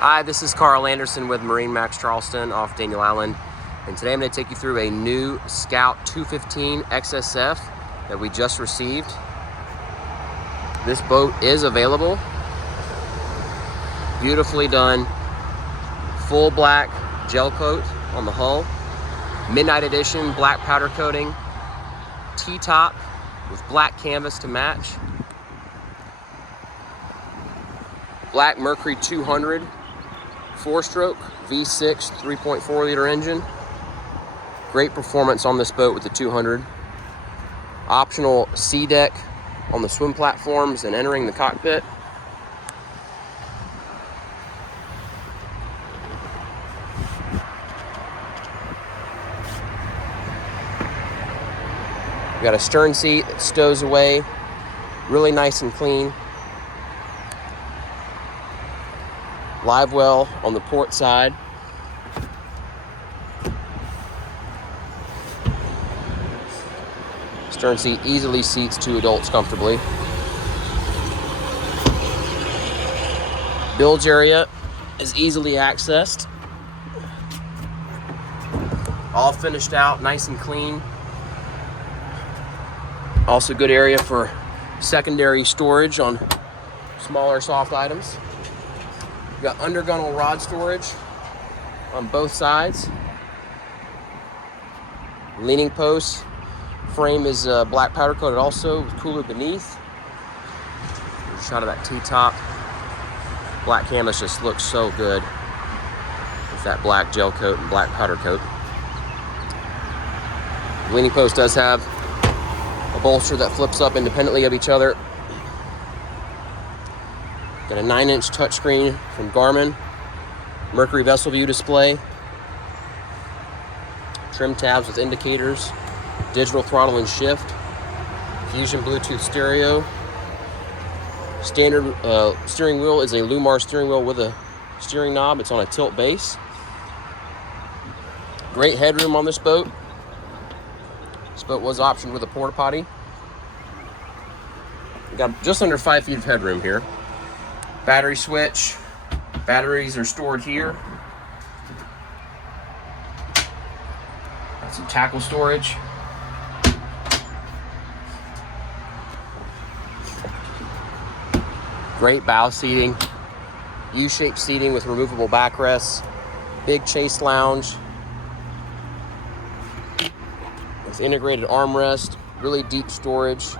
Hi, this is Carl Anderson with MarineMax Charleston off Daniel Island, and today I'm going to take you through a new Scout 215 XSF that we just received. This boat is available. Beautifully done, full black gel coat on the hull, midnight edition black powder coating, T-top with black canvas to match, black Mercury 200 4-stroke V6 3.4 liter engine. Great performance on this boat with the 200. Optional sea deck on the swim platforms and entering the cockpit. We got a stern seat that stows away, really nice and clean. Live well on the port side. Stern seat easily seats 2 adults comfortably. Bilge area is easily accessed. All finished out, nice and clean. Also good area for secondary storage on smaller soft items. We got undergunnel rod storage on both sides. Leaning post frame is black powder coated also with cooler beneath. A shot of that T-top. Black canvas just looks so good with that black gel coat and black powder coat. The leaning post does have a bolster that flips up independently of each other. Got a 9-inch touchscreen from Garmin, Mercury vessel view display, trim tabs with indicators, digital throttle and shift, Fusion Bluetooth stereo. Standard steering wheel is a Lumar steering wheel with a steering knob. It's on a tilt base. Great headroom on this boat. This boat was optioned with a porta potty. We got just under 5 feet of headroom here. Battery switch. Batteries are stored here. Got some tackle storage. Great bow seating. U-shaped seating with removable backrests. Big chase lounge with integrated armrest. Really deep storage.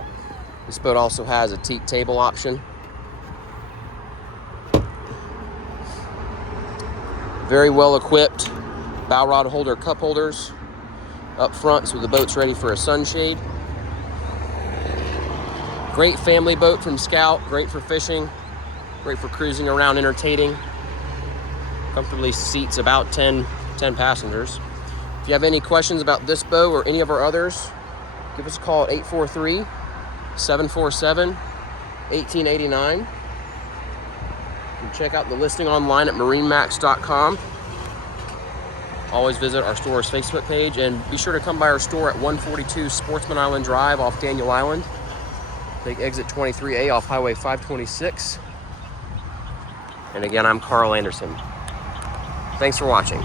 This boat also has a teak table option. Very well equipped bow rod holder cup holders up front so the boat's ready for a sunshade. Great family boat from Scout, great for fishing, great for cruising around, entertaining. Comfortably seats about 10 passengers. If you have any questions about this boat or any of our others, give us a call at 843-747-1889. You can check out the listing online at MarineMax.com. Always visit our store's Facebook page, and be sure to come by our store at 142 Sportsman Island Drive off Daniel Island. Take exit 23A off Highway 526. And again, I'm Carl Anderson. Thanks for watching.